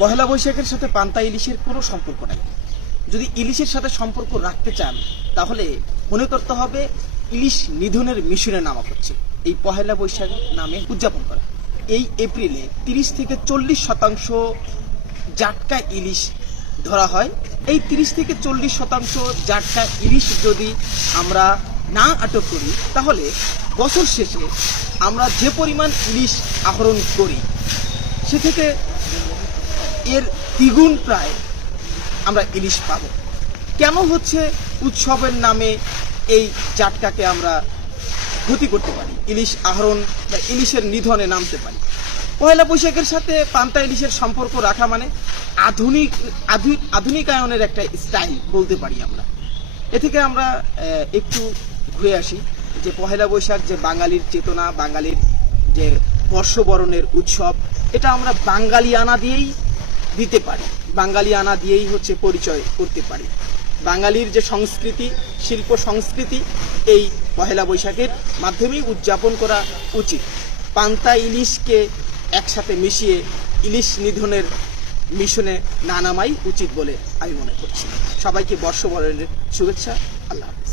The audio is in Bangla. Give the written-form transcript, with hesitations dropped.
পহেলা বৈশাখের সাথে পান্তা ইলিশের কোনো সম্পর্ক নাই। যদি ইলিশের সাথে সম্পর্ক রাখতে চান তাহলে মনে করতে হবে ইলিশ নিধনের মিশনের নামক হচ্ছে এই পহেলা বৈশাখ নামে উদযাপন করা। এই এপ্রিলে 30 থেকে 40% জাটকা ইলিশ ধরা হয়। এই 30 থেকে 40% জাটকা ইলিশ যদি আমরা না আটক করি তাহলে বছর শেষে আমরা যে পরিমাণ ইলিশ আহরণ করি সে থেকে এর দ্বিগুণ প্রায় আমরা ইলিশ পাবো। কেন হচ্ছে উৎসবের নামে এই জাটকাকে আমরা ক্ষতি করতে পারি, ইলিশ আহরণ বা ইলিশের নিধনে নামতে পারি। পয়লা বৈশাখের সাথে পান্তা ইলিশের সম্পর্ক রাখা মানে আধুনিকায়নের একটা স্টাইল বলতে পারি আমরা। এ থেকে আমরা একটু ঘুরে আসি যে পহেলা বৈশাখ যে বাঙালির চেতনা, বাঙালির যে বর্ষবরণের উৎসব, এটা আমরা বাঙালিয়ানা দিয়েই দিতে পারি, বাঙালিয়ানা দিয়েই হচ্ছে পরিচয় করতে পারি। বাঙালির যে সংস্কৃতি, শিল্প সংস্কৃতি এই পহেলা বৈশাখের মাধ্যমেই উদযাপন করা উচিত। পান্তা ইলিশকে একসাথে মিশিয়ে ইলিশ নিধনের মিশনে না নামাই উচিত বলে আমি মনে করছি। সবাইকে বর্ষবরণের শুভেচ্ছা। আল্লাহ হাফেজ।